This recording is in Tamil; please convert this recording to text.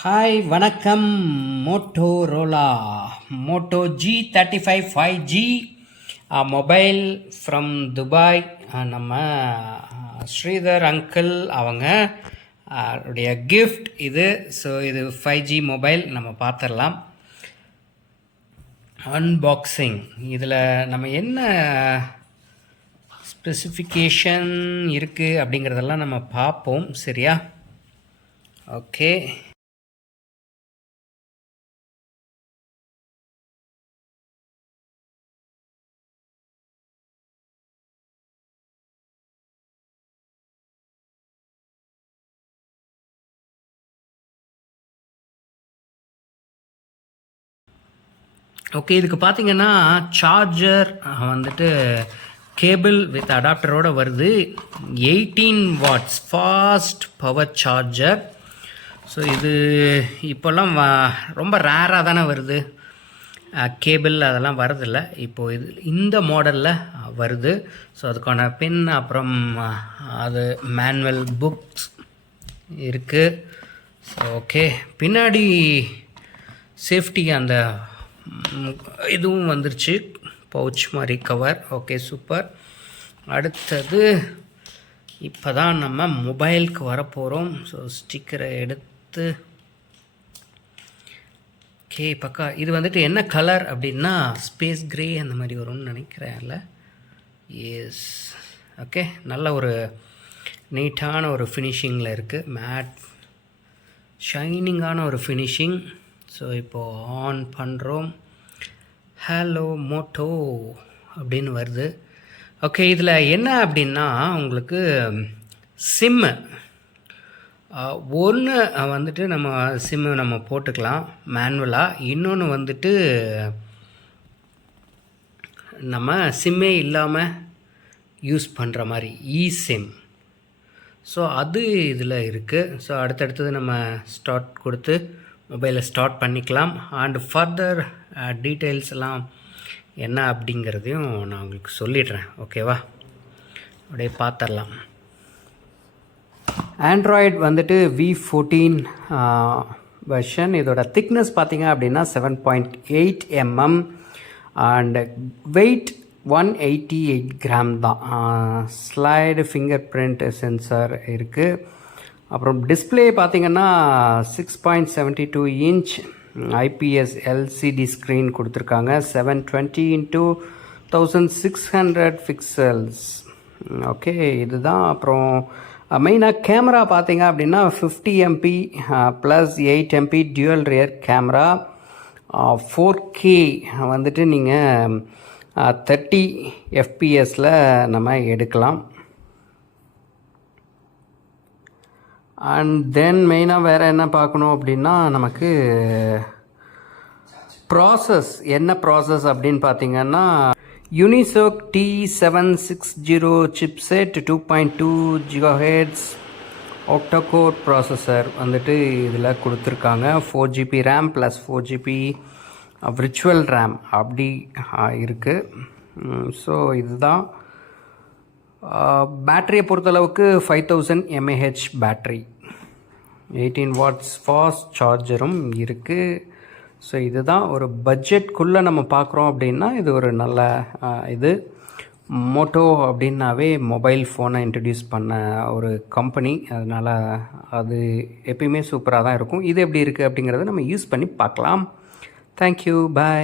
ஹாய் வணக்கம். Motorola. Moto G thirty five five G mobile from Dubai. நம்ம ஸ்ரீதர் அங்கிள் அவங்க அஹ், உடைய கிஃப்ட் இது. ஸோ இது ஃபைவ் ஜி மொபைல் நம்ம பார்த்துடலாம் அன்பாக்சிங் இதில் நம்ம என்ன ஸ்பெசிஃபிகேஷன் இருக்குது அப்படிங்கிறதெல்லாம் நம்ம பார்ப்போம். சரியா? ஓகே ஓகே இதுக்கு பார்த்தீங்கன்னா சார்ஜர் வந்துட்டு கேபிள் வித் அடாப்டரோட வருது. Eighteen watts fast power charger so இது இப்போல்லாம் வ- ரொம்ப ரேராக தானே வருது. கேபிள் அதெல்லாம் வரதில்ல இப்போது இது இந்த மாடலில் வருது. ஸோ அதுக்கான பின் அப்புறம் அது மேனுவல் புக்ஸ் இருக்குது ஸோ ஓகே பின்னாடி சேஃப்டி அந்த இதுவும் வந்துருச்சு. பவுச் மாதிரி கவர் ஓகே சூப்பர் அடுத்தது இப்போ தான் நம்ம மொபைலுக்கு வரப்போகிறோம் ஸோ ஸ்டிக்கரை எடுத்து ஓகே பக்கா இது வந்துட்டு என்ன கலர் அப்படின்னா ஸ்பேஸ் கிரே அந்த மாதிரி வரும்னு நினைக்கிறேன்ல. எஸ் ஓகே நல்ல ஒரு நீட்டான ஒரு ஃபினிஷிங்கில் இருக்குது மேட் ஷைனிங்கான ஒரு ஃபினிஷிங் ஸோ இப்போது ஆன் பண்ணுறோம் ஹலோ மோட்டோ அப்படின்னு வருது. ஓகே இதில் என்ன அப்படின்னா உங்களுக்கு சிம்மு ஒன்று வந்துட்டு நம்ம சிம்மு நம்ம போட்டுக்கலாம் மேனுவலாக இன்னொன்று வந்துட்டு நம்ம சிம்மே இல்லாமல் யூஸ் பண்ணுற மாதிரி இ சிம் ஸோ அது இதில் இருக்குது ஸோ அடுத்தடுத்தது நம்ம ஸ்டார்ட் கொடுத்து மொபைலை ஸ்டார்ட் பண்ணிக்கலாம். அண்ட் ஃபர்தர் டீட்டெயில்ஸ் எல்லாம் என்ன அப்படிங்கிறதையும் நான் உங்களுக்கு சொல்லிடுறேன். ஓகேவா அப்படியே பார்த்துடலாம் ஆண்ட்ராய்டு வந்துட்டு வி ஃபோர்டீன் வெர்ஷன் இதோட திக்னஸ் பார்த்தீங்க அப்படின்னா seven point eight mm and weight one eighty eight gram தான். ஸ்லைடு ஃபிங்கர் பிரிண்ட் சென்சார் இருக்குது அப்புறம் டிஸ்ப்ளே பார்த்திங்கன்னா six point seventy two inch IPS LCD screen கொடுத்துருக்காங்க. Seven twenty into thousand six hundred pixels okay இதுதான். அப்புறம் மெயினாக கேமரா பார்த்தீங்க அப்படின்னா fifty MP plus eight MP dual rear camera four K வந்துட்டு நீங்கள் தேர்ட்டி எஃபிஎஸில் நம்ம எடுக்கலாம். அண்ட் தென் மெயினாக வேறு என்ன பார்க்கணும் அப்படின்னா நமக்கு ப்ராசஸ் என்ன ப்ராசஸ் அப்படின்னு பார்த்தீங்கன்னா Unisoc T seven six zero chipset two point two ஜியோஹெட்ஸ் octacore processor வந்துட்டு இதில் கொடுத்துருக்காங்க. Four GB RAM plus four GB virtual RAM அப்படி இருக்குது ஸோ இதுதான். பேட்டரியை பொறுத்தளவுக்கு five thousand mAh battery eighteen watts fast சார்ஜரும் இருக்குது ஸோ இதுதான் ஒரு பட்ஜெட்குள்ளே நம்ம பார்க்குறோம் அப்படின்னா இது ஒரு நல்ல இது. மோட்டோ அப்படின்னாவே மொபைல் ஃபோனை இன்ட்ரடியூஸ் பண்ண ஒரு கம்பெனி அதனால் அது எப்பயுமே சூப்பராக தான் இருக்கும். இது எப்படி இருக்குது அப்படிங்கிறத நம்ம யூஸ் பண்ணி பார்க்கலாம். தேங்க்யூ பாய்